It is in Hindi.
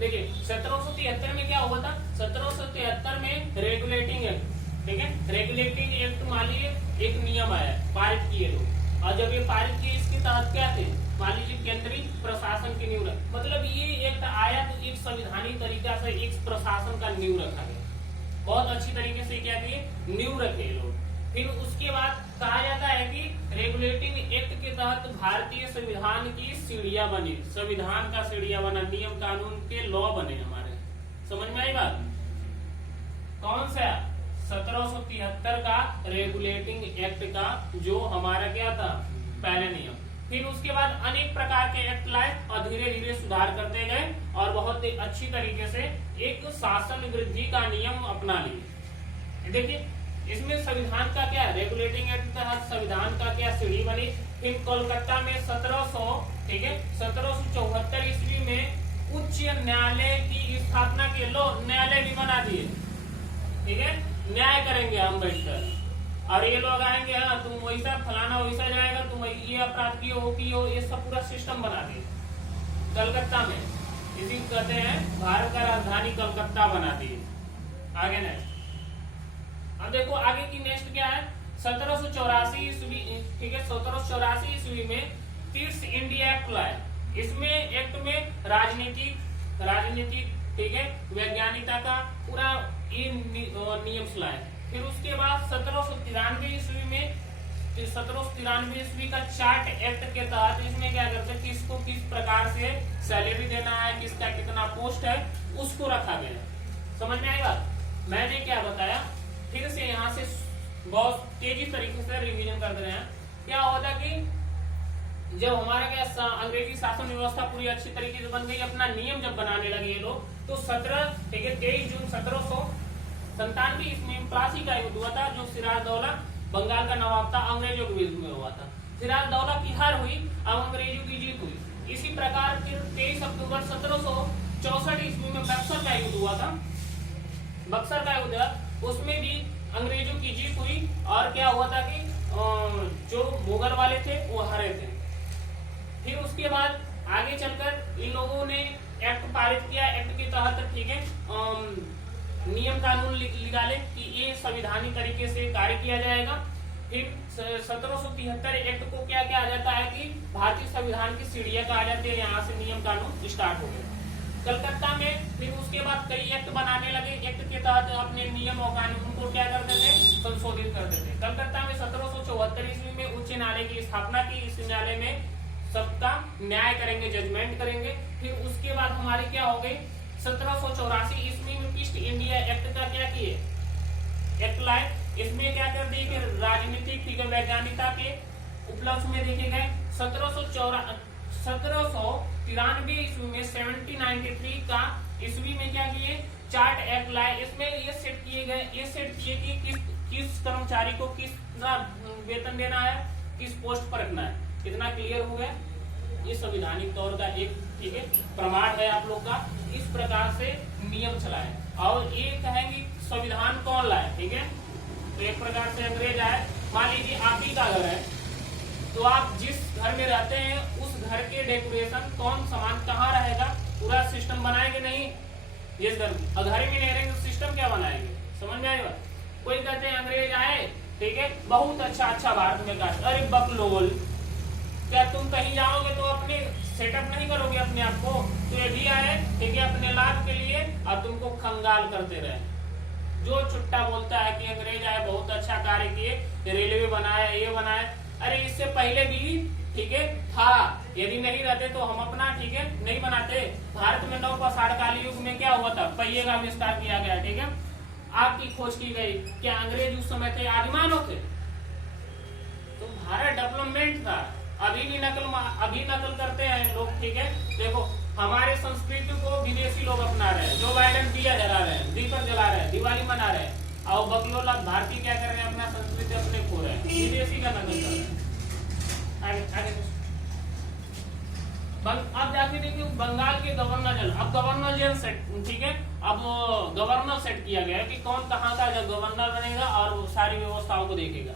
देखिए 1773 में क्या हुआ था, 1773 में रेगुलेटिंग एक्ट, ठीक है, रेगुलेटिंग एक्ट मान लीजिए एक नियम आया, पारित किए लोग, और जब ये पारित किए इसके तहत क्या थे, मान लीजिए केंद्रीय प्रशासन की नींव रखी, मतलब ये एक्ट आया तो एक संविधानिक तरीका से एक प्रशासन का नींव रखा गया, बहुत अच्छी तरीके से क्या किए, नींव रखे लोग। फिर उसके बाद कहा जाता है कि रेगुलेटिंग एक्ट के तहत भारतीय संविधान की सीढ़ियां बनी, संविधान का सीढ़ियां बना, नियम कानून के लॉ बने हमारे, समझ में आई बात। कौन सा 1773 का रेगुलेटिंग एक्ट का जो हमारा क्या था पहले नियम। फिर उसके बाद अनेक प्रकार के एक्ट लाए और धीरे धीरे सुधार करते गए और बहुत ही अच्छी तरीके से एक शासन वृद्धि का नियम अपना लिए। देखिए इसमें संविधान का क्या रेगुलेटिंग एक्ट तहत संविधान का क्या सीढ़ी बनी। फिर कोलकाता में 1700, ठीक है, 1774 ईस्वी में उच्च न्यायालय की स्थापना के लो न्यायालय भी बना दिए, ठीक है, न्याय करेंगे हम बैठकर, और ये लोग आएंगे, हाँ तुम वैसा फलाना वैसा जाएगा, तुम ये अपराध किए हो, ये सब पूरा सिस्टम बना दिए कलकत्ता में, इसी कहते हैं भारत का राजधानी कलकत्ता बना दिए। आगे नेक्स्ट, अब देखो आगे की नेक्स्ट क्या है, 1784 ईस्वी, ठीक है, 1784 ईस्वी में तीर्थ इंडिया एक्ट लाए। इसमें एक्ट में राजनीतिक, ठीक है, वैज्ञानिकता का पूरा नियम लाए। फिर उसके बाद 1793 ईस्वी में 1793 ईस्वी का चार्ट एक्ट के तहत इसमें क्या करते हैं, किसको किस प्रकार से सैलरी देना है, किसका कितना पोस्ट है, उसको रखा गया। समझ में आएगा, मैंने क्या बताया, फिर से यहाँ से बहुत तेजी तरीके से रिवीजन कर दे रहे हैं। क्या होता कि जब हमारा क्या अंग्रेजी शासन व्यवस्था पूरी अच्छी तरीके से बन गई, अपना नियम जब बनाने लगे ये लोग, तो 23 जून 1797 ईस्वी प्लासी का युद्ध हुआ था, जो सिराजदौला बंगाल का नवाब था, अंग्रेजों के विरुद्ध में हुआ था। सिराजदौला की हार हुई, अब अंग्रेजों की जीत हुई। इसी प्रकार फिर 23 अक्टूबर 1764 ईस्वी में बक्सर का युद्ध हुआ था, बक्सर का युद्ध, उसमें भी अंग्रेजों की जीत हुई, और क्या हुआ था कि जो मुगल वाले थे वो हारे थे। फिर उसके बाद आगे चलकर इन लोगों ने एक्ट पारित किया, एक्ट के तहत, ठीक है, नियम कानून निकाले कि ये संविधानिक तरीके से कार्य किया जाएगा। फिर 1773 एक्ट को क्या कहा जाता है कि भारतीय संविधान की सीढ़ियां कहा जाती है, यहाँ से नियम कानून स्टार्ट हो गए कलकत्ता में। फिर उसके बाद कई एक्ट बनाने लगे, एक्ट के तहत अपने नियम और कानून को क्या करते थे, संशोधित करते थे। कलकत्ता में 1774 ईस्वी में उच्च न्यायालय की स्थापना की, इस न्यायालय में सबका न्याय करेंगे, जजमेंट करेंगे। फिर उसके बाद हमारी क्या हो गई, 1784 ईस्वी में ईस्ट इंडिया एक्ट का क्या किए, एक्ट लाए। इसमें क्या कर दिए कि राजनीतिक, ठीक है, वैज्ञानिकता के उपलक्ष्य में देखे गए। 1793 ईस्वी में 1793 का ईस्वी में क्या किए, चार्ट एक्ट लाए। इसमें ये सेट किए कि किस कर्मचारी को कितना वेतन देना है, किस पोस्ट पर रखना है। कितना क्लियर हो गया, ये संविधानिक तौर का एक, ठीक है, प्रमाण है आप लोग का। इस प्रकार से नियम चलाए, और ये कहेंगे संविधान कौन लाए, ठीक है, तो एक प्रकार से अंग्रेज आए। मान लीजिए आप ही का घर है, तो आप जिस घर में रहते हैं उस घर के डेकोरेशन कौन सामान कहाँ रहेगा, पूरा सिस्टम बनाएंगे नहीं, जिस घर में नहीं रहेंगे तो सिस्टम क्या बनाएंगे, समझ में आएगा। कोई कहते हैं अंग्रेज आए, ठीक है, बहुत अच्छा भारत में काश, अरे बकलोल, क्या तुम कहीं जाओगे तो अपने सेटअप नहीं करोगे अपने आप को, तो ये भी आए, ठीक है, अपने लाभ के लिए, और तुमको खंगाल करते रहे। जो छुट्टा बोलता है कि अंग्रेज आए बहुत अच्छा कार्य किए, रेलवे बनाया, ये बनाया, अरे इससे पहले भी, ठीक है, था, यदि नहीं रहते तो हम अपना, ठीक है, नहीं बनाते। भारत में नवपाषाण काल युग में क्या हुआ था, पहिए का आविष्कार किया गया, ठीक है, आग की खोज की गई। क्या अंग्रेज उस समय थे आदिमानव थे, तो भारत डेवलपमेंट था। अभी नकल करते हैं लोग, ठीक है। देखो हमारे संस्कृति को विदेशी लोग अपना रहे हैं, जो बाइडेन दिया जला रहे हैं, दीपक जला रहे हैं, दिवाली मना रहे हैं, और बकलोला भारतीय क्या कर रहे हैं, अपना संस्कृति अपने खो रहे हैं, विदेशी का नकल कर रहे हैं। आगे अब जाके देखिए बंगाल के गवर्नर जनरल, अब गवर्नर जनरल सेट, ठीक है, अब गवर्नर सेट किया गया है कि कौन कहाँ का गवर्नर बनेगा और सारी व्यवस्थाओं को देखेगा।